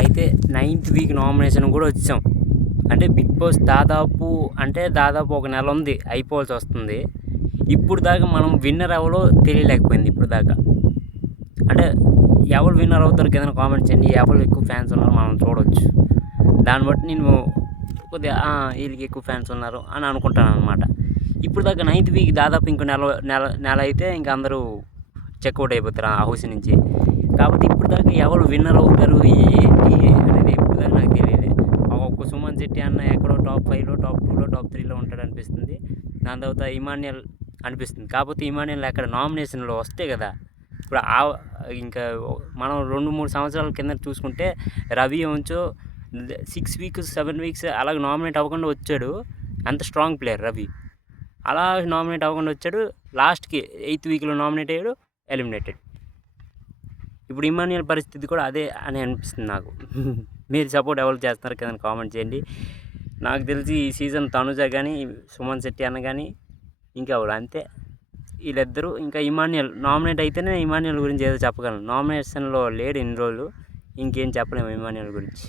అయితే 9th week nomination కూడా వచ్చాం. అంటే బిగ్ బాస్ దాదాపు ఒక నెల ఉంది, అయిపోవాల్సి వస్తుంది. ఇప్పుడు దాకా మనం విన్నర్ ఎవరో తెలియలేకపోయింది ఇప్పుడు దాకా. అంటే ఎవరు విన్నర్ అవుతారు కింద కామెంట్ చేయండి, ఎవరు ఎక్కువ ఫ్యాన్స్ ఉన్నారో మనం చూడవచ్చు. దాన్ని బట్టి నేను కొద్దిగా వీళ్ళకి ఎక్కువ ఫ్యాన్స్ ఉన్నారు అని అనుకుంటాను అనమాట. ఇప్పుడు దాకా 9th వీక్ దాదాపు ఇంకో నెల అయితే ఇంక అందరూ చెక్అవుట్ అయిపోతారు ఆ హౌస్ నుంచి. కాబట్టి ఇప్పుడు దాకా ఎవరు విన్నర్ అవుతారు ఏంటి అనేది ఇప్పుడు దాకా నాకు తెలియదు. ఒక్క సుమన్ శెట్టి అన్న ఎక్కడో టాప్ 5లో, టాప్ 2లో, టాప్ 3లో ఉంటాడు అనిపిస్తుంది. దాని తర్వాత ఇమాన్యుయల్ అనిపిస్తుంది. కాకపోతే ఇమాన్యుయల్ అక్కడ నామినేషన్లో వస్తే కదా. ఇప్పుడు ఇంకా మనం 2-3 సంవత్సరాల కింద చూసుకుంటే రవి ఉంచో 6 వీక్స్ 7 వీక్స్ అలాగ నామినేట్ అవ్వకుండా వచ్చాడు. అంత స్ట్రాంగ్ ప్లేయర్ రవి. అలా నామినేట్ అవ్వకుండా వచ్చాడు, లాస్ట్కి 8th వీక్లో నామినేట్ అయ్యాడు, ఎలిమినేటెడ్. ఇప్పుడు ఇమాన్యుయల్ పరిస్థితి కూడా అదే అని అనిపిస్తుంది నాకు. మీరు సపోర్ట్ ఎవరు చేస్తున్నారు కింద కామెంట్ చేయండి. నాకు తెలిసి ఈ సీజన్ తనుజ కానీ, సుమన్ శెట్టి అన్న కానీ, ఇంకెవరు అంతే వీళ్ళిద్దరూ. ఇంకా ఇమాన్యుయల్ నామినేట్ అయితేనే ఇమాన్యుయల్ గురించి ఏదో చెప్పగలను. నామినేషన్లో లేడు ఇన్ని రోజులు, ఇంకేం చెప్పలేము ఇమాన్యుయల్ గురించి.